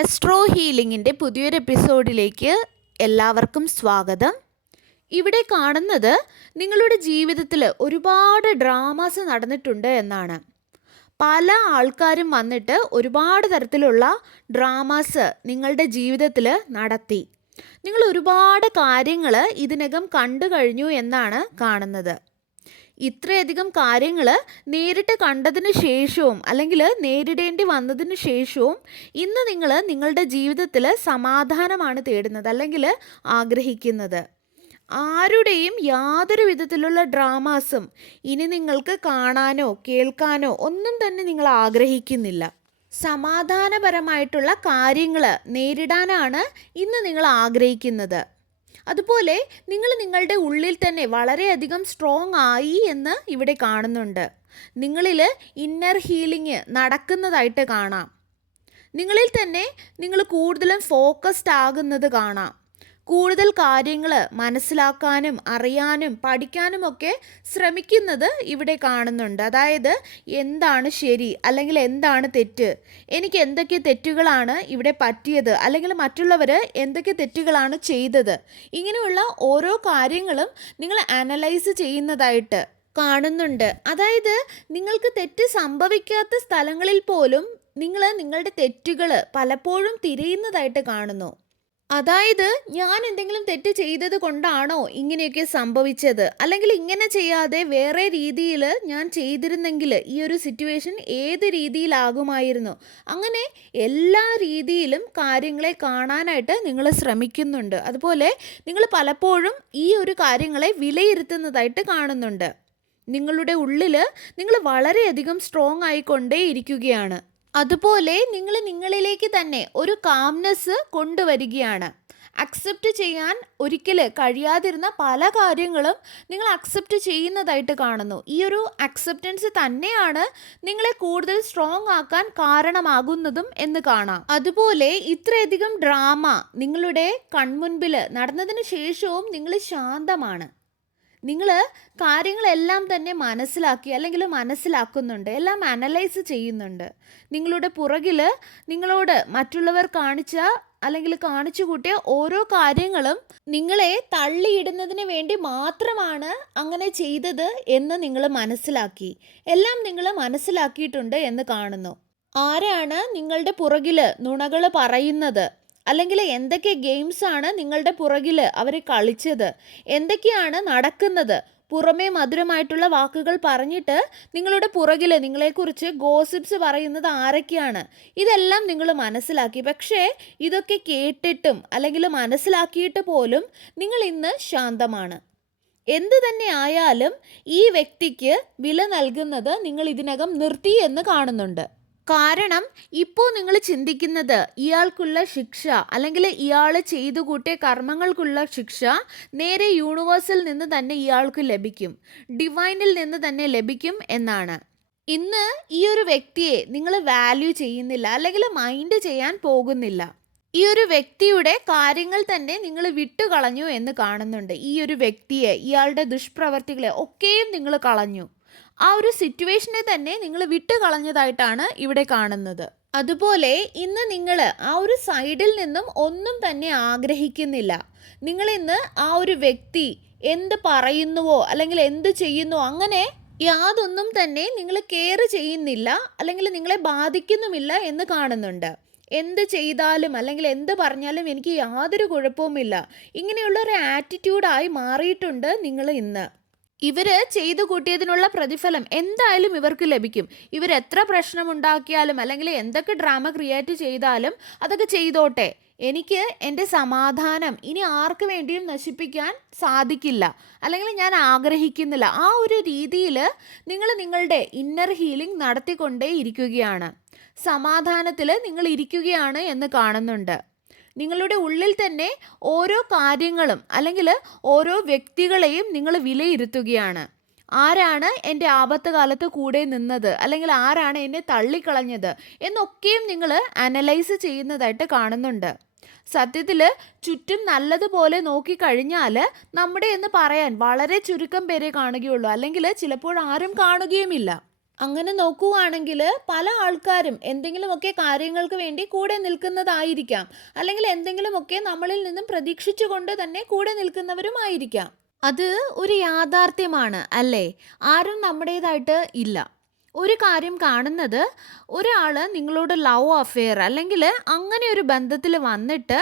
Astro ഹീലിംഗിന്റെ പുതിയൊരു എപ്പിസോഡിലേക്ക് എല്ലാവർക്കും സ്വാഗതം. ഇവിടെ കാണുന്നത് നിങ്ങളുടെ ജീവിതത്തിൽ ഒരുപാട് ഡ്രാമാസ് നടന്നിട്ടുണ്ട് എന്നാണ്. പല ആൾക്കാരും വന്നിട്ട് ഒരുപാട് തരത്തിലുള്ള ഡ്രാമാസ് നിങ്ങളുടെ ജീവിതത്തിൽ നടത്തി. നിങ്ങൾ ഒരുപാട് കാര്യങ്ങൾ ഇതിനകം കണ്ടു കഴിഞ്ഞു എന്നാണ് കാണുന്നത്. ഇത്രയധികം കാര്യങ്ങൾ നേരിട്ട് കണ്ടതിന് ശേഷവും അല്ലെങ്കിൽ നേരിടേണ്ടി വന്നതിന് ശേഷവും ഇന്ന് നിങ്ങൾ നിങ്ങളുടെ ജീവിതത്തിൽ സമാധാനമാണ് തേടുന്നത് അല്ലെങ്കിൽ ആഗ്രഹിക്കുന്നത്. ആരുടെയും യാതൊരു വിധത്തിലുള്ള ഡ്രാമാസും ഇനി നിങ്ങൾക്ക് കാണാനോ കേൾക്കാനോ ഒന്നും തന്നെ നിങ്ങൾ ആഗ്രഹിക്കുന്നില്ല. സമാധാനപരമായിട്ടുള്ള കാര്യങ്ങൾ നേരിടാനാണ് ഇന്ന് നിങ്ങൾ ആഗ്രഹിക്കുന്നത്. അതുപോലെ നിങ്ങൾ നിങ്ങളുടെ ഉള്ളിൽ തന്നെ വളരെയധികം സ്ട്രോങ് ആയി എന്ന് ഇവിടെ കാണുന്നുണ്ട്. നിങ്ങളിൽ ഇന്നർ ഹീലിംഗ് നടക്കുന്നതായിട്ട് കാണാം. നിങ്ങളിൽ തന്നെ നിങ്ങൾ കൂടുതലും ഫോക്കസ്ഡ് ആകുന്നത് കാണാം. കൂടുതൽ കാര്യങ്ങൾ മനസ്സിലാക്കാനും അറിയാനും പഠിക്കാനും ഒക്കെ ശ്രമിക്കുന്നത് ഇവിടെ കാണുന്നുണ്ട്. അതായത് എന്താണ് ശരി അല്ലെങ്കിൽ എന്താണ് തെറ്റ്? എനിക്ക് എന്തൊക്കെ തെറ്റുകളാണ് ഇവിടെ പറ്റിയത്? അല്ലെങ്കിൽ മറ്റുള്ളവർ എന്തൊക്കെ തെറ്റുകളാണ് ചെയ്തത്? ഇങ്ങനെയുള്ള ഓരോ കാര്യങ്ങളും നിങ്ങൾ അനലൈസ് ചെയ്യുന്നതായിട്ട് കാണുന്നുണ്ട്. അതായത് നിങ്ങൾക്ക് തെറ്റ് സംഭവിക്കാത്ത സ്ഥലങ്ങളിൽ പോലും നിങ്ങൾ നിങ്ങളുടെ തെറ്റുകൾ പലപ്പോഴും തിരയുന്നതായിട്ട് കാണുന്നു. അതായത് ഞാൻ എന്തെങ്കിലും തെറ്റ് ചെയ്തത് കൊണ്ടാണോ ഇങ്ങനെയൊക്കെ സംഭവിച്ചത്? അല്ലെങ്കിൽ ഇങ്ങനെ ചെയ്യാതെ വേറെ രീതിയിൽ ഞാൻ ചെയ്തിരുന്നെങ്കിൽ ഈ ഒരു സിറ്റുവേഷൻ ഏത് രീതിയിലാകുമായിരുന്നു? അങ്ങനെ എല്ലാ രീതിയിലും കാര്യങ്ങളെ കാണാനായിട്ട് നിങ്ങൾ ശ്രമിക്കുന്നുണ്ട്. അതുപോലെ നിങ്ങൾ പലപ്പോഴും ഈ ഒരു കാര്യങ്ങളെ വിലയിരുത്തുന്നതായിട്ട് കാണുന്നുണ്ട്. നിങ്ങളുടെ ഉള്ളിൽ നിങ്ങൾ വളരെയധികം സ്ട്രോങ് ആയിക്കൊണ്ടേ ഇരിക്കുകയാണ് അതുപോലെ നിങ്ങൾ നിങ്ങളിലേക്ക് തന്നെ ഒരു കാംനെസ് കൊണ്ടുവരികയാണ്. അക്സെപ്റ്റ് ചെയ്യാൻ ഒരിക്കൽ കഴിയാതിരുന്ന പല കാര്യങ്ങളും നിങ്ങൾ അക്സെപ്റ്റ് ചെയ്യുന്നതായിട്ട് കാണുന്നു. ഈ ഒരു അക്സെപ്റ്റൻസ് തന്നെയാണ് നിങ്ങളെ കൂടുതൽ സ്ട്രോങ് ആക്കാൻ കാരണമാകുന്നതും എന്ന് കാണാം. അതുപോലെ ഇത്രയധികം ഡ്രാമ നിങ്ങളുടെ കൺമുൻപിൽ നടന്നതിന് ശേഷവും നിങ്ങൾ ശാന്തമാണ്. നിങ്ങൾ കാര്യങ്ങളെല്ലാം തന്നെ മനസ്സിലാക്കി അല്ലെങ്കിൽ മനസ്സിലാക്കുന്നുണ്ട് എല്ലാം അനലൈസ് ചെയ്യുന്നുണ്ട്. നിങ്ങളുടെ പുറകിൽ നിങ്ങളോട് മറ്റുള്ളവർ കാണിച്ച അല്ലെങ്കിൽ കാണിച്ചു കൂട്ടിയ ഓരോ കാര്യങ്ങളും നിങ്ങളെ തള്ളിയിടുന്നതിന് വേണ്ടി മാത്രമാണ് അങ്ങനെ ചെയ്തത് എന്ന് നിങ്ങൾ മനസ്സിലാക്കി. എല്ലാം നിങ്ങൾ മനസ്സിലാക്കിയിട്ടുണ്ട് എന്ന് കാണുന്നു. ആരാണ് നിങ്ങളുടെ പുറകിൽ നുണകൾ പറയുന്നത്? അല്ലെങ്കിൽ എന്തൊക്കെ ഗെയിംസ് ആണ് നിങ്ങളുടെ പുറകിൽ അവർ കളിച്ചത്? എന്തൊക്കെയാണ് നടക്കുന്നത്? പുറമേ മധുരമായിട്ടുള്ള വാക്കുകൾ പറഞ്ഞിട്ട് നിങ്ങളുടെ പുറകിൽ നിങ്ങളെക്കുറിച്ച് ഗോസിപ്സ് പറയുന്നത് ആരൊക്കെയാണ്? ഇതെല്ലാം നിങ്ങൾ മനസ്സിലാക്കി. പക്ഷേ ഇതൊക്കെ കേട്ടിട്ടും അല്ലെങ്കിൽ മനസ്സിലാക്കിയിട്ട് പോലും നിങ്ങൾ ഇന്ന് ശാന്തമാണ്. എന്ത് തന്നെ ആയാലും ഈ വ്യക്തിക്ക് വില നൽകുന്നത് നിങ്ങൾ ഇതിനകം നിർത്തി എന്ന് കാണുന്നുണ്ട്. കാരണം ഇപ്പോൾ നിങ്ങൾ ചിന്തിക്കുന്നത് ഇയാൾക്കുള്ള ശിക്ഷ അല്ലെങ്കിൽ ഇയാൾ ചെയ്തു കൂട്ടിയ കർമ്മങ്ങൾക്കുള്ള ശിക്ഷ നേരെ യൂണിവേഴ്സിൽ നിന്ന് തന്നെ ഇയാൾക്ക് ലഭിക്കും ഡിവൈനിൽ നിന്ന് തന്നെ ലഭിക്കും എന്നാണ്. ഇന്ന് ഈ ഒരു വ്യക്തിയെ നിങ്ങൾ വാല്യൂ ചെയ്യുന്നില്ല അല്ലെങ്കിൽ മൈൻഡ് ചെയ്യാൻ പോകുന്നില്ല. ഈ ഒരു വ്യക്തിയുടെ കാര്യങ്ങൾ തന്നെ നിങ്ങൾ വിട്ടുകളഞ്ഞു എന്ന് കാണുന്നുണ്ട്. ഈ ഒരു വ്യക്തിയെ ഇയാളുടെ ദുഷ്പ്രവർത്തികളെ ഒക്കെയും നിങ്ങൾ കളഞ്ഞു. ആ ഒരു സിറ്റുവേഷനെ തന്നെ നിങ്ങൾ വിട്ട് കളഞ്ഞതായിട്ടാണ് ഇവിടെ കാണുന്നത്. അതുപോലെ ഇന്ന് നിങ്ങൾ ആ ഒരു സൈഡിൽ നിന്നും ഒന്നും തന്നെ ആഗ്രഹിക്കുന്നില്ല. നിങ്ങൾ ഇന്ന് ആ ഒരു വ്യക്തി എന്ത് പറയുന്നുവോ അല്ലെങ്കിൽ എന്ത് ചെയ്യുന്നു അങ്ങനെ യാതൊന്നും തന്നെ നിങ്ങൾ കെയർ ചെയ്യുന്നില്ല അല്ലെങ്കിൽ നിങ്ങളെ ബാധിക്കുന്നുമില്ല എന്ന് കാണുന്നുണ്ട്. എന്ത് ചെയ്താലും അല്ലെങ്കിൽ എന്ത് പറഞ്ഞാലും എനിക്ക് യാതൊരു കുഴപ്പവുമില്ല. ഇങ്ങനെയുള്ള ഒരു ആറ്റിറ്റ്യൂഡായി മാറിയിട്ടുണ്ട് നിങ്ങൾ ഇന്ന്. ഇവർ ചെയ്തു കൂട്ടിയതിനുള്ള പ്രതിഫലം എന്തായാലും ഇവർക്ക് ലഭിക്കും. ഇവർ എത്ര പ്രശ്നമുണ്ടാക്കിയാലും അല്ലെങ്കിൽ എന്തൊക്കെ ഡ്രാമ ക്രിയേറ്റ് ചെയ്താലും അതൊക്കെ ചെയ്തോട്ടെ. എനിക്ക് എന്റെ സമാധാനം ഇനി ആർക്ക് വേണ്ടിയും നശിപ്പിക്കാൻ സാധിക്കില്ല. അല്ലെങ്കിൽ ഞാൻ ആഗ്രഹിക്കുന്നില്ല. ആ ഒരു രീതിയിൽ നിങ്ങൾ നിങ്ങളുടെ ഇന്നർ ഹീലിംഗ് നടത്തിക്കൊണ്ടേ ഇരിക്കുകയാണ് സമാധാനത്തിൽ നിങ്ങൾ ഇരിക്കുകയാണ് എന്ന് കാണുന്നുണ്ട്. നിങ്ങളുടെ ഉള്ളിൽ തന്നെ ഓരോ കാര്യങ്ങളും അല്ലെങ്കിൽ ഓരോ വ്യക്തികളെയും നിങ്ങൾ വിലയിരുത്തുകയാണ്. ആരാണ് എന്റെ ആപത്ത് കാലത്ത് കൂടെ നിന്നത്? അല്ലെങ്കിൽ ആരാണ് എന്നെ തള്ളിക്കളഞ്ഞത്? എന്നൊക്കെയും നിങ്ങൾ അനലൈസ് ചെയ്യുന്നതായിട്ട് കാണുന്നുണ്ട്. സത്യത്തിൽ ചുറ്റും നല്ലതുപോലെ നോക്കിക്കഴിഞ്ഞാൽ നമ്മുടെ എന്ന് പറയാൻ വളരെ ചുരുക്കം പേരെ കാണുകയുള്ളൂ. അല്ലെങ്കിൽ ചിലപ്പോൾ ആരും കാണുകയുമില്ല. അങ്ങനെ നോക്കുകയാണെങ്കിൽ പല ആൾക്കാരും എന്തെങ്കിലുമൊക്കെ കാര്യങ്ങൾക്ക് വേണ്ടി കൂടെ നിൽക്കുന്നതായിരിക്കാം. അല്ലെങ്കിൽ എന്തെങ്കിലുമൊക്കെ നമ്മളിൽ നിന്നും പ്രതീക്ഷിച്ചുകൊണ്ട് തന്നെ കൂടെ നിൽക്കുന്നവരുമായിരിക്കാം അത് ഒരു യാഥാർത്ഥ്യമാണ് അല്ലേ? ആരും നമ്മുടേതായിട്ട് ഇല്ല. ഒരു കാര്യം കാണുന്നത് ഒരാൾ നിങ്ങളോട് ലവ് അഫെയർ അല്ലെങ്കിൽ അങ്ങനെ ഒരു ബന്ധത്തിൽ വന്നിട്ട്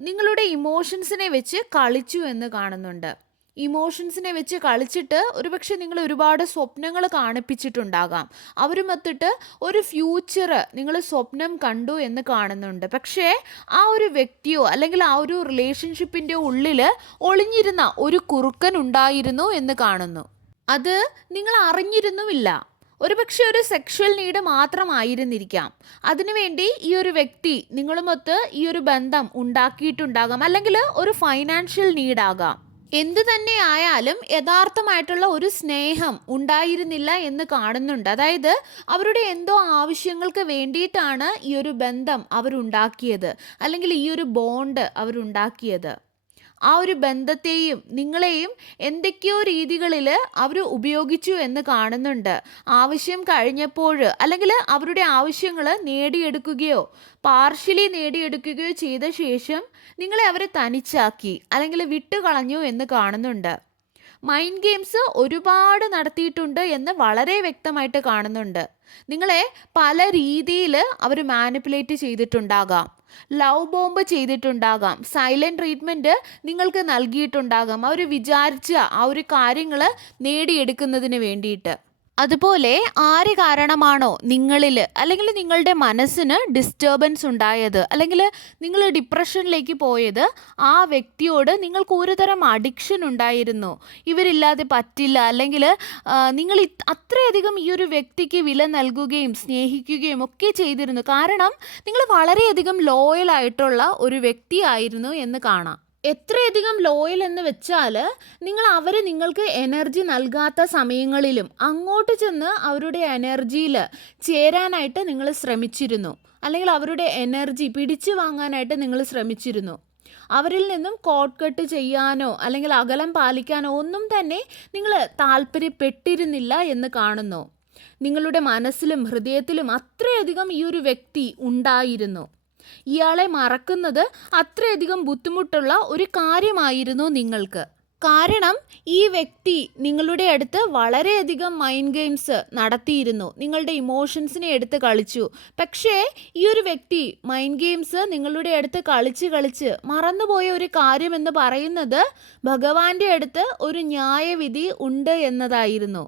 നിങ്ങളുടെ ഇമോഷൻസിനെ വെച്ച് കളിച്ചു എന്ന് കാണുന്നുണ്ട്. ഇമോഷൻസിനെ വെച്ച് കളിച്ചിട്ട് ഒരുപക്ഷെ നിങ്ങൾ ഒരുപാട് സ്വപ്നങ്ങൾ കാണിപ്പിച്ചിട്ടുണ്ടാകാം. അവരുമൊത്തിട്ട് ഒരു ഫ്യൂച്ചർ നിങ്ങൾ സ്വപ്നം കണ്ടു എന്ന് കാണുന്നുണ്ട്. പക്ഷേ ആ ഒരു വ്യക്തിയോ അല്ലെങ്കിൽ ആ ഒരു റിലേഷൻഷിപ്പിന്റെ ഉള്ളിൽ ഒളിഞ്ഞിരുന്ന ഒരു കുറുക്കൻ ഉണ്ടായിരുന്നു എന്ന് കാണുന്നു. അത് നിങ്ങൾ അറിഞ്ഞിരുന്നുമില്ല. ഒരുപക്ഷെ ഒരു സെക്ഷൽ നീഡ് മാത്രമായിരുന്നിരിക്കാം. അതിനുവേണ്ടി ഈ ഒരു വ്യക്തി നിങ്ങളുമൊത്ത് ഈ ഒരു ബന്ധം ഉണ്ടാക്കിയിട്ടുണ്ടാകാം. അല്ലെങ്കിൽ ഒരു ഫൈനാൻഷ്യൽ നീഡാകാം എന്തു തന്നെ ആയാലും യഥാർത്ഥമായിട്ടുള്ള ഒരു സ്നേഹം ഉണ്ടായിരുന്നില്ല എന്ന് കാണുന്നുണ്ട്. അതായത് അവരുടെ എന്തോ ആവശ്യങ്ങൾക്ക് വേണ്ടിയിട്ടാണ് ഈ ഒരു ബന്ധം അവരുണ്ടാക്കിയത്. അല്ലെങ്കിൽ ഈ ഒരു ബോണ്ട് അവരുണ്ടാക്കിയത്. ആ ഒരു ബന്ധത്തെയും നിങ്ങളെയും എന്തൊക്കെയോ രീതികളിൽ അവർ ഉപയോഗിച്ചു എന്ന് കാണുന്നുണ്ട്. ആവശ്യം കഴിഞ്ഞപ്പോൾ അല്ലെങ്കിൽ അവരുടെ ആവശ്യങ്ങൾ നേടിയെടുക്കുകയോ പാർഷ്യലി നേടിയെടുക്കുകയോ ചെയ്ത ശേഷം നിങ്ങളെ അവർ തനിച്ചാക്കി അല്ലെങ്കിൽ വിട്ടുകളഞ്ഞു എന്ന് കാണുന്നുണ്ട്. മൈൻഡ് ഗെയിംസ് ഒരുപാട് നടത്തിയിട്ടുണ്ട് എന്ന് വളരെ വ്യക്തമായിട്ട് കാണുന്നുണ്ട്. നിങ്ങളെ പല രീതിയിൽ അവർ മാനിപ്പുലേറ്റ് ചെയ്തിട്ടുണ്ടാകാം. ലവ് ബോംബ് ചെയ്തിട്ടുണ്ടാകാം. സൈലന്റ് ട്രീറ്റ്മെന്റ് നിങ്ങൾക്ക് നൽകിയിട്ടുണ്ടാകാം. അവർ വിചാരിച്ച ആ ഒരു കാര്യങ്ങൾ നേടിയെടുക്കുന്നതിന് വേണ്ടിയിട്ട്. അതുപോലെ ആര് കാരണമാണോ നിങ്ങളിൽ അല്ലെങ്കിൽ നിങ്ങളുടെ മനസ്സിന് ഡിസ്റ്റർബൻസ് ഉണ്ടായത് അല്ലെങ്കിൽ നിങ്ങൾ ഡിപ്രഷനിലേക്ക് പോയത് ആ വ്യക്തിയോട് നിങ്ങൾക്ക് ഒരുതരം അഡിക്ഷൻ ഉണ്ടായിരുന്നു. ഇവരില്ലാതെ പറ്റില്ല അല്ലെങ്കിൽ നിങ്ങൾ അത്രയധികം ഈ ഒരു വ്യക്തിക്ക് വില നൽകുകയും സ്നേഹിക്കുകയും ഒക്കെ ചെയ്തിരുന്നു. കാരണം നിങ്ങൾ വളരെയധികം ലോയൽ ആയിട്ടുള്ള ഒരു വ്യക്തിയായിരുന്നു എന്ന് കാണാം. എത്രയധികം ലോയൽ എന്ന് വെച്ചാൽ നിങ്ങൾ അവർ നിങ്ങൾക്ക് എനർജി നൽകാത്ത സമയങ്ങളിലും അങ്ങോട്ട് ചെന്ന് അവരുടെ എനർജിയിൽ ചേരാനായിട്ട് നിങ്ങൾ ശ്രമിച്ചിരുന്നു. അല്ലെങ്കിൽ അവരുടെ എനർജി പിടിച്ചു വാങ്ങാനായിട്ട് നിങ്ങൾ ശ്രമിച്ചിരുന്നു. അവരിൽ നിന്നും കോട്ട് കട്ട് ചെയ്യാനോ അല്ലെങ്കിൽ അകലം പാലിക്കാനോ ഒന്നും തന്നെ നിങ്ങൾ താല്പര്യപ്പെട്ടിരുന്നില്ല എന്ന് കാണുന്നു. നിങ്ങളുടെ മനസ്സിലും ഹൃദയത്തിലും അത്രയധികം ഈ ഒരു വ്യക്തി ഉണ്ടായിരുന്നു. ഇയാളെ മറക്കുന്നത് അത്രയധികം ബുദ്ധിമുട്ടുള്ള ഒരു കാര്യമായിരുന്നു നിങ്ങൾക്ക്. കാരണം ഈ വ്യക്തി നിങ്ങളുടെ അടുത്ത് വളരെയധികം മൈൻഡ് ഗെയിംസ് നടത്തിയിരുന്നു. നിങ്ങളുടെ ഇമോഷൻസിനെ എടുത്ത് കളിച്ചു. പക്ഷേ ഈ ഒരു വ്യക്തി മൈൻഡ് ഗെയിംസ് നിങ്ങളുടെ അടുത്ത് കളിച്ച് കളിച്ച് മറന്നുപോയ ഒരു കാര്യം എന്ന് പറയുന്നത് ഭഗവാന്റെ അടുത്ത് ഒരു ന്യായവിധി ഉണ്ട് എന്നതായിരുന്നു.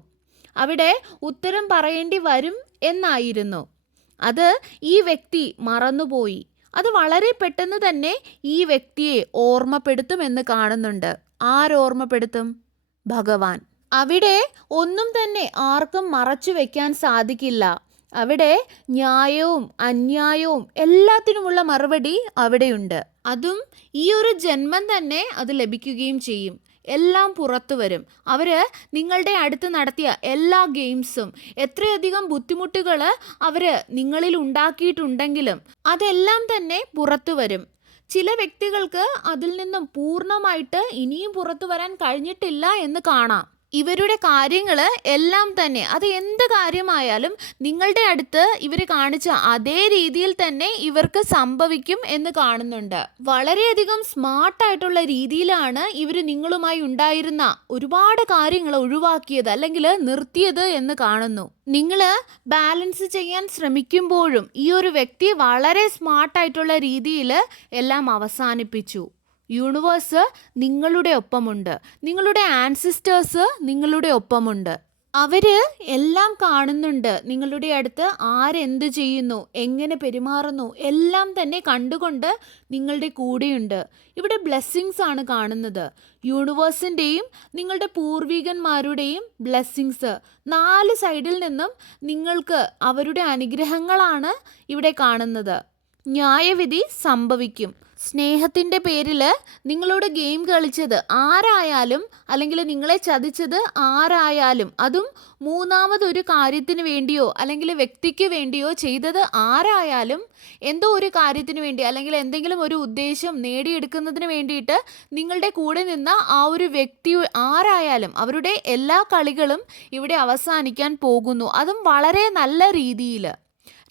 അവിടെ ഉത്തരം പറയേണ്ടി വരും എന്നായിരുന്നു. അത് ഈ വ്യക്തി മറന്നുപോയി. അത് വളരെ പെട്ടെന്ന് തന്നെ ഈ വ്യക്തിയെ ഓർമ്മപ്പെടുത്തുമെന്ന് കാണുന്നുണ്ട്. ആരോർമ്മപ്പെടുത്തും ഭഗവാൻ. അവിടെ ഒന്നും തന്നെ ആർക്കും മറച്ചു വെക്കാൻ സാധിക്കില്ല. അവിടെ ന്യായവും അന്യായവും എല്ലാത്തിനുമുള്ള മറുപടി അവിടെയുണ്ട്. അതും ഈ ഒരു ജന്മം തന്നെ അത് ലഭിക്കുകയും ചെയ്യും. എല്ലാം പുറത്തു വരും. അവർ നിങ്ങളുടെ അടുത്ത് നടത്തിയ എല്ലാ ഗെയിംസും എത്രയധികം ബുദ്ധിമുട്ടുകൾ അവർ നിങ്ങളിൽ ഉണ്ടാക്കിയിട്ടുണ്ടെങ്കിലും അതെല്ലാം തന്നെ പുറത്തു വരും. ചില വ്യക്തികൾക്ക് അതിൽ നിന്നും പൂർണമായിട്ട് ഇനിയും പുറത്തു വരാൻ കഴിഞ്ഞിട്ടില്ല എന്ന് കാണാം. ഇവരുടെ കാര്യങ്ങൾ എല്ലാം തന്നെ അത് എന്ത് കാര്യമായാലും നിങ്ങളുടെ അടുത്ത് ഇവർ കാണിച്ച അതേ രീതിയിൽ തന്നെ ഇവർക്ക് സംഭവിക്കും എന്ന് കാണുന്നുണ്ട്. വളരെയധികം സ്മാർട്ടായിട്ടുള്ള രീതിയിലാണ് ഇവർ നിങ്ങളുമായി ഉണ്ടായിരുന്ന ഒരുപാട് കാര്യങ്ങൾ ഒഴിവാക്കിയത് അല്ലെങ്കിൽ നിർത്തിയത് എന്ന് കാണുന്നു. നിങ്ങൾ ബാലൻസ് ചെയ്യാൻ ശ്രമിക്കുമ്പോഴും ഈ ഒരു വ്യക്തി വളരെ സ്മാർട്ടായിട്ടുള്ള രീതിയിൽ എല്ലാം അവസാനിപ്പിച്ചു. യൂണിവേഴ്സ് നിങ്ങളുടെ ഒപ്പമുണ്ട്. നിങ്ങളുടെ ആൻസിസ്റ്റേഴ്സ് നിങ്ങളുടെ ഒപ്പമുണ്ട്. അവർ എല്ലാം കാണുന്നുണ്ട്. നിങ്ങളുടെ അടുത്ത് ആരെന്ത് ചെയ്യുന്നു? എങ്ങനെ പെരുമാറുന്നു? എല്ലാം തന്നെ കണ്ടുകൊണ്ട് നിങ്ങളുടെ കൂടെയുണ്ട്. ഇവിടെ ബ്ലെസ്സിങ്സ് ആണ് കാണുന്നത്. യൂണിവേഴ്സിന്റെയും നിങ്ങളുടെ പൂർവികന്മാരുടെയും ബ്ലെസ്സിങ്സ് നാല് സൈഡിൽ നിന്നും നിങ്ങൾക്ക് അവരുടെ അനുഗ്രഹങ്ങളാണ് ഇവിടെ കാണുന്നത്. ന്യായവിധി സംഭവിക്കും. സ്നേഹത്തിന്റെ പേരിൽ നിങ്ങളോട് ഗെയിം കളിച്ചത് ആരായാലും അല്ലെങ്കിൽ നിങ്ങളെ ചതിച്ചത് ആരായാലും അതും മൂന്നാമതൊരു കാര്യത്തിന് വേണ്ടിയോ അല്ലെങ്കിൽ വ്യക്തിക്ക് വേണ്ടിയോ ചെയ്തത് ആരായാലും എന്തോ ഒരു കാര്യത്തിന് വേണ്ടി അല്ലെങ്കിൽ എന്തെങ്കിലും ഒരു ഉദ്ദേശം നേടിയെടുക്കുന്നതിന് വേണ്ടിയിട്ട് നിങ്ങളുടെ കൂടെ നിന്ന ആ ഒരു വ്യക്തി ആരായാലും അവരുടെ എല്ലാ കളികളും ഇവിടെ അവസാനിക്കാൻ പോകുന്നു. അതും വളരെ നല്ല രീതിയിൽ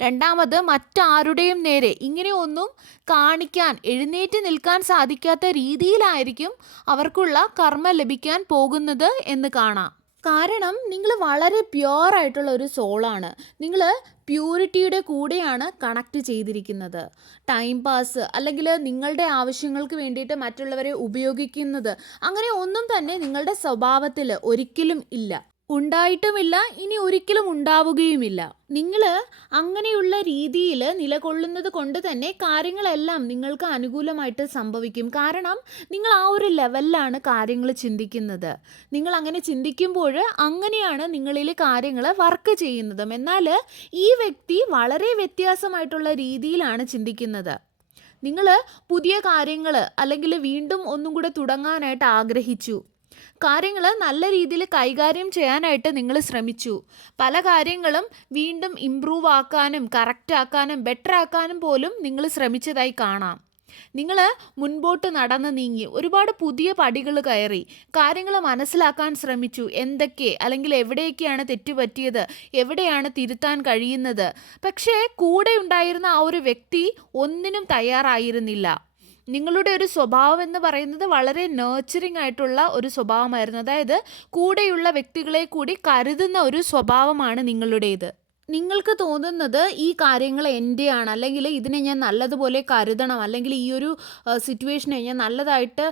രണ്ടാമത് മറ്റാരുടെയും നേരെ ഇങ്ങനെയൊന്നും കാണിക്കാൻ എഴുന്നേറ്റ് നിൽക്കാൻ സാധിക്കാത്ത രീതിയിലായിരിക്കും അവർക്കുള്ള കർമ്മ ലഭിക്കാൻ പോകുന്നത് എന്ന് കാണാം. കാരണം നിങ്ങൾ വളരെ പ്യുവർ ആയിട്ടുള്ള ഒരു സോളാണ് നിങ്ങൾ പ്യൂരിറ്റിയുടെ കൂടെയാണ് കണക്ട് ചെയ്തിരിക്കുന്നത്. ടൈം പാസ് അല്ലെങ്കിൽ നിങ്ങളുടെ ആവശ്യങ്ങൾക്ക് വേണ്ടിയിട്ട് മറ്റുള്ളവരെ ഉപയോഗിക്കുന്നത് അങ്ങനെ ഒന്നും തന്നെ നിങ്ങളുടെ സ്വഭാവത്തിൽ ഒരിക്കലും ഇല്ല. ഉണ്ടായിട്ടുമില്ല ഇനി ഒരിക്കലും ഉണ്ടാവുകയുമില്ല. നിങ്ങൾ അങ്ങനെയുള്ള രീതിയിൽ നിലകൊള്ളുന്നത് കൊണ്ട് തന്നെ കാര്യങ്ങളെല്ലാം നിങ്ങൾക്ക് അനുകൂലമായിട്ട് സംഭവിക്കും. കാരണം നിങ്ങൾ ആ ഒരു ലെവലിലാണ് കാര്യങ്ങൾ ചിന്തിക്കുന്നത്. നിങ്ങൾ അങ്ങനെ ചിന്തിക്കുമ്പോൾ അങ്ങനെയാണ് നിങ്ങളിൽ കാര്യങ്ങൾ വർക്ക് ചെയ്യുന്നതും. എന്നാൽ ഈ വ്യക്തി വളരെ വ്യത്യാസമായിട്ടുള്ള രീതിയിലാണ് ചിന്തിക്കുന്നത്. നിങ്ങൾ പുതിയ കാര്യങ്ങൾ അല്ലെങ്കിൽ വീണ്ടും ഒന്നും കൂടെ തുടങ്ങാനായിട്ട് ആഗ്രഹിച്ചു. കാര്യങ്ങൾ നല്ല രീതിയിൽ കൈകാര്യം ചെയ്യാനായിട്ട് നിങ്ങൾ ശ്രമിച്ചു. പല കാര്യങ്ങളും വീണ്ടും ഇമ്പ്രൂവ് ആക്കാനും കറക്റ്റ് ആക്കാനും ബെറ്റർ ആക്കാനും പോലും നിങ്ങൾ ശ്രമിച്ചതായി കാണാം. നിങ്ങൾ മുൻപോട്ട് നടന്ന് നീങ്ങി ഒരുപാട് പുതിയ പടികൾ കയറി കാര്യങ്ങൾ മനസ്സിലാക്കാൻ ശ്രമിച്ചു. എന്തൊക്കെ അല്ലെങ്കിൽ എവിടെയൊക്കെയാണ് തെറ്റുപറ്റിയത് എവിടെയാണ് തിരുത്താൻ കഴിയുന്നത്? പക്ഷേ കൂടെ ഉണ്ടായിരുന്ന ആ ഒരു വ്യക്തി ഒന്നിനും തയ്യാറായിരുന്നില്ല. നിങ്ങളുടെ ഒരു സ്വഭാവം എന്ന് പറയുന്നത് വളരെ നേർച്ചറിങ് ആയിട്ടുള്ള ഒരു സ്വഭാവമായിരുന്നു. അതായത് കൂടെയുള്ള വ്യക്തികളെ കൂടി കരുതുന്ന ഒരു സ്വഭാവമാണ് നിങ്ങളുടേത്. നിങ്ങൾക്ക് തോന്നുന്നത് ഈ കാര്യങ്ങൾ എന്റെയാണ് അല്ലെങ്കിൽ ഇതിനെ ഞാൻ നല്ലതുപോലെ കരുതണം അല്ലെങ്കിൽ ഈ ഒരു സിറ്റുവേഷനെ ഞാൻ നല്ലതായിട്ട്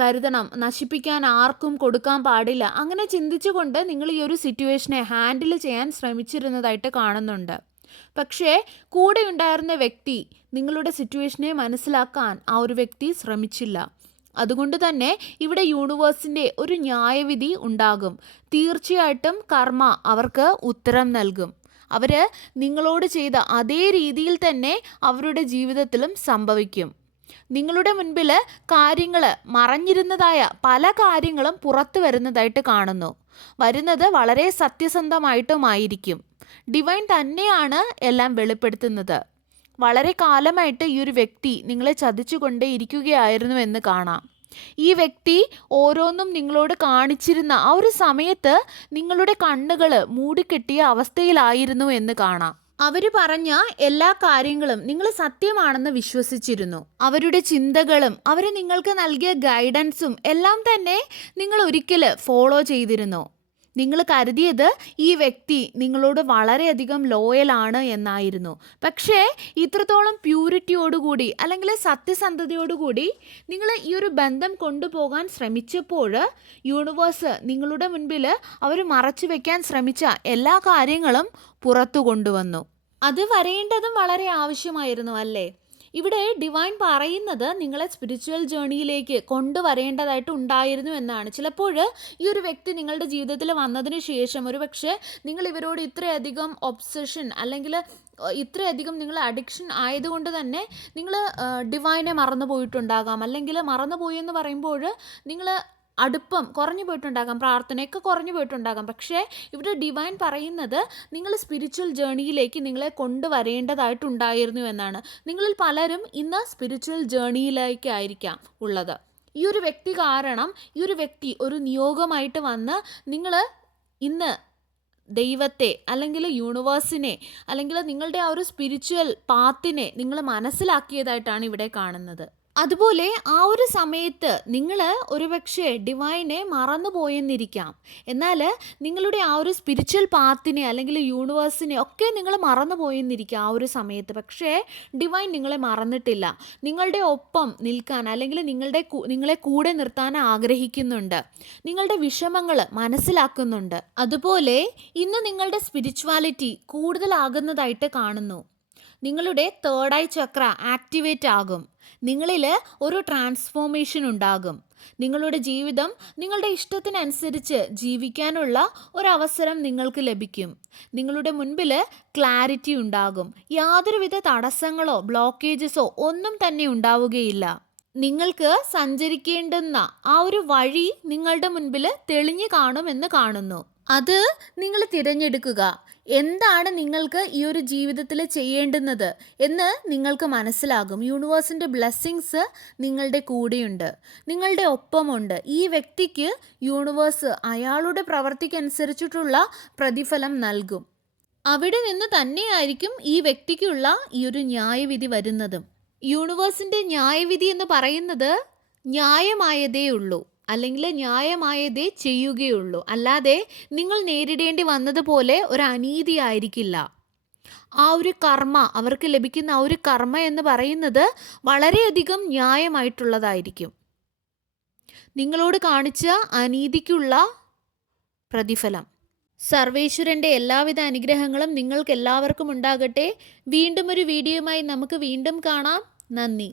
കരുതണം നശിപ്പിക്കാൻ ആർക്കും കൊടുക്കാൻ പാടില്ല. അങ്ങനെ ചിന്തിച്ചുകൊണ്ട് നിങ്ങൾ ഈ ഒരു സിറ്റുവേഷനെ ഹാൻഡിൽ ചെയ്യാൻ ശ്രമിച്ചിരുന്നതായിട്ട് കാണുന്നുണ്ട്. പക്ഷേ കൂടെ ഉണ്ടായിരുന്ന വ്യക്തി നിങ്ങളുടെ സിറ്റുവേഷനെ മനസ്സിലാക്കാൻ ആ ഒരു വ്യക്തി ശ്രമിച്ചില്ല. അതുകൊണ്ട് തന്നെ ഇവിടെ യൂണിവേഴ്സിന്റെ ഒരു ന്യായവിധി ഉണ്ടാകും. തീർച്ചയായിട്ടും കർമ്മ അവർക്ക് ഉത്തരം നൽകും. അവർ നിങ്ങളോട് ചെയ്ത അതേ രീതിയിൽ തന്നെ അവരുടെ ജീവിതത്തിലും സംഭവിക്കും. നിങ്ങളുടെ മുൻപിൽ കാര്യങ്ങൾ മറഞ്ഞിരുന്നതായ പല കാര്യങ്ങളും പുറത്തു വരുന്നതായിട്ട് കാണുന്നു. വരുന്നത് വളരെ സത്യസന്ധമായിട്ടുമായിരിക്കും. ഡിവൈൻ തന്നെയാണ് എല്ലാം വെളിപ്പെടുത്തുന്നത്. വളരെ കാലമായിട്ട് ഈ ഒരു വ്യക്തി നിങ്ങളെ ചതിച്ചുകൊണ്ടേ ഇരിക്കുകയായിരുന്നു എന്ന് കാണാം. ഈ വ്യക്തി ഓരോന്നും നിങ്ങളോട് കാണിച്ചിരുന്ന ആ ഒരു സമയത്ത് നിങ്ങളുടെ കണ്ണുകൾ മൂടിക്കെട്ടിയ അവസ്ഥയിലായിരുന്നു എന്ന് കാണാം. അവർ പറഞ്ഞ എല്ലാ കാര്യങ്ങളും നിങ്ങൾ സത്യമാണെന്ന് വിശ്വസിച്ചിരുന്നു. അവരുടെ ചിന്തകളും അവർ നിങ്ങൾക്ക് നൽകിയ ഗൈഡൻസും എല്ലാം തന്നെ നിങ്ങൾ ഒരിക്കൽ ഫോളോ ചെയ്തിരുന്നു. നിങ്ങൾ കരുതിയത് ഈ വ്യക്തി നിങ്ങളോട് വളരെയധികം ലോയലാണ് എന്നായിരുന്നു. പക്ഷേ ഇത്രത്തോളം പ്യൂരിറ്റിയോടുകൂടി അല്ലെങ്കിൽ സത്യസന്ധതയോടുകൂടി നിങ്ങൾ ഈ ഒരു ബന്ധം കൊണ്ടുപോകാൻ ശ്രമിച്ചപ്പോൾ യൂണിവേഴ്സ് നിങ്ങളുടെ മുൻപിൽ അവർ മറച്ചു വെക്കാൻ ശ്രമിച്ച എല്ലാ കാര്യങ്ങളും പുറത്തു കൊണ്ടുവന്നു. അത് വരേണ്ടതും വളരെ ആവശ്യമായിരുന്നു അല്ലേ? ഇവിടെ ഡിവൈൻ പറയുന്നത് നിങ്ങളെ സ്പിരിച്വൽ ജേണിയിലേക്ക് കൊണ്ടുവരേണ്ടതായിട്ട് ഉണ്ടായിരുന്നു എന്നാണ്. ചിലപ്പോൾ ഈ ഒരു വ്യക്തി നിങ്ങളുടെ ജീവിതത്തിൽ വന്നതിന് ശേഷം ഒരു പക്ഷേ നിങ്ങൾ ഇവരോട് ഇത്രയധികം ഒബ്സഷൻ അല്ലെങ്കിൽ ഇത്രയധികം നിങ്ങൾ അഡിക്ഷൻ ആയതുകൊണ്ട് തന്നെ നിങ്ങൾ ഡിവൈനെ മറന്നു പോയിട്ടുണ്ടാകാം അല്ലെങ്കിൽ മറന്നുപോയി എന്ന് പറയുമ്പോൾ നിങ്ങൾ അടുപ്പം കുറഞ്ഞു പോയിട്ടുണ്ടാകാം പ്രാർത്ഥനയൊക്കെ കുറഞ്ഞു പോയിട്ടുണ്ടാകാം. പക്ഷേ ഇവിടെ ഡിവൈൻ പറയുന്നത് നിങ്ങൾ സ്പിരിച്വൽ ജേണിയിലേക്ക് നിങ്ങളെ കൊണ്ടുവരേണ്ടതായിട്ടുണ്ടായിരുന്നു എന്നാണ്. നിങ്ങളിൽ പലരും ഇന്ന് സ്പിരിച്വൽ ജേണിയിലേക്കായിരിക്കാം ഉള്ളത്. ഈ ഒരു വ്യക്തി കാരണം ഈ ഒരു വ്യക്തി ഒരു നിയോഗമായിട്ട് വന്ന് നിങ്ങൾ ഇന്ന് ദൈവത്തെ അല്ലെങ്കിൽ യൂണിവേഴ്സിനെ അല്ലെങ്കിൽ നിങ്ങളുടെ ആ ഒരു സ്പിരിച്വൽ പാത്തിനെ നിങ്ങൾ മനസ്സിലാക്കിയതായിട്ടാണ് ഇവിടെ കാണുന്നത്. അതുപോലെ ആ ഒരു സമയത്ത് നിങ്ങൾ ഒരുപക്ഷെ ഡിവൈനെ മറന്നുപോയെന്നിരിക്കാം. എന്നാൽ നിങ്ങളുടെ ആ ഒരു സ്പിരിച്വൽ പാത്തിനെ അല്ലെങ്കിൽ യൂണിവേഴ്സിനെ ഒക്കെ നിങ്ങൾ മറന്നുപോയെന്നിരിക്കാം ആ ഒരു സമയത്ത്. പക്ഷേ ഡിവൈൻ നിങ്ങളെ മറന്നിട്ടില്ല. നിങ്ങളുടെ ഒപ്പം നിൽക്കാൻ അല്ലെങ്കിൽ നിങ്ങളുടെ നിങ്ങളെ കൂടെ നിർത്താൻ ആഗ്രഹിക്കുന്നുണ്ട്. നിങ്ങളുടെ വിഷമങ്ങൾ മനസ്സിലാക്കുന്നുണ്ട്. അതുപോലെ ഇന്ന് നിങ്ങളുടെ സ്പിരിച്വാലിറ്റി കൂടുതലാകുന്നതായിട്ട് കാണുന്നു. നിങ്ങളുടെ തേർഡ് ഐ ചക്ര ആക്ടിവേറ്റ് ആകും. നിങ്ങളിൽ ഒരു ട്രാൻസ്ഫോർമേഷൻ ഉണ്ടാകും. നിങ്ങളുടെ ജീവിതം നിങ്ങളുടെ ഇഷ്ടത്തിനനുസരിച്ച് ജീവിക്കാനുള്ള ഒരവസരം നിങ്ങൾക്ക് ലഭിക്കും. നിങ്ങളുടെ മുൻപിൽ ക്ലാരിറ്റി ഉണ്ടാകും. യാതൊരുവിധ തടസ്സങ്ങളോ ബ്ലോക്കേജസോ ഒന്നും തന്നെ ഉണ്ടാവുകയില്ല. നിങ്ങൾക്ക് സഞ്ചരിക്കേണ്ടുന്ന ആ ഒരു വഴി നിങ്ങളുടെ മുൻപിൽ തെളിഞ്ഞു കാണുമെന്ന് കാണുന്നു. അത് നിങ്ങൾ തിരഞ്ഞെടുക്കുക. എന്താണ് നിങ്ങൾക്ക് ഈ ഒരു ജീവിതത്തിൽ ചെയ്യേണ്ടുന്നത് എന്ന് നിങ്ങൾക്ക് മനസ്സിലാകും. യൂണിവേഴ്സിന്റെ ബ്ലെസ്സിങ്സ് നിങ്ങളുടെ കൂടെയുണ്ട്. നിങ്ങളുടെ ഒപ്പമുണ്ട്. ഈ വ്യക്തിക്ക് യൂണിവേഴ്സ് അയാളുടെ പ്രവർത്തിക്കനുസരിച്ചിട്ടുള്ള പ്രതിഫലം നൽകും. അവിടെ നിന്ന് തന്നെയായിരിക്കും ഈ വ്യക്തിക്കുള്ള ഈ ഒരു ന്യായവിധി വരുന്നതും. യൂണിവേഴ്സിന്റെ ന്യായവിധി എന്ന് പറയുന്നത് ന്യായമായതേ ഉള്ളൂ. അല്ലെങ്കിൽ ന്യായമായതേ ചെയ്യുകയുള്ളൂ. അല്ലാതെ നിങ്ങൾ നേരിടേണ്ടി വന്നതുപോലെ ഒരു അനീതി ആയിരിക്കില്ല. ആ ഒരു കർമ്മ അവർക്ക് ലഭിക്കുന്ന ആ ഒരു കർമ്മ എന്ന് പറയുന്നത് വളരെയധികം ന്യായമായിട്ടുള്ളതായിരിക്കും. നിങ്ങളോട് കാണിച്ച അനീതിക്കുള്ള പ്രതിഫലം. സർവേശ്വരന്റെ എല്ലാവിധ അനുഗ്രഹങ്ങളും നിങ്ങൾക്ക് എല്ലാവർക്കും ഉണ്ടാകട്ടെ. വീണ്ടും ഒരു വീഡിയോയുമായി നമുക്ക് വീണ്ടും കാണാം. നന്ദി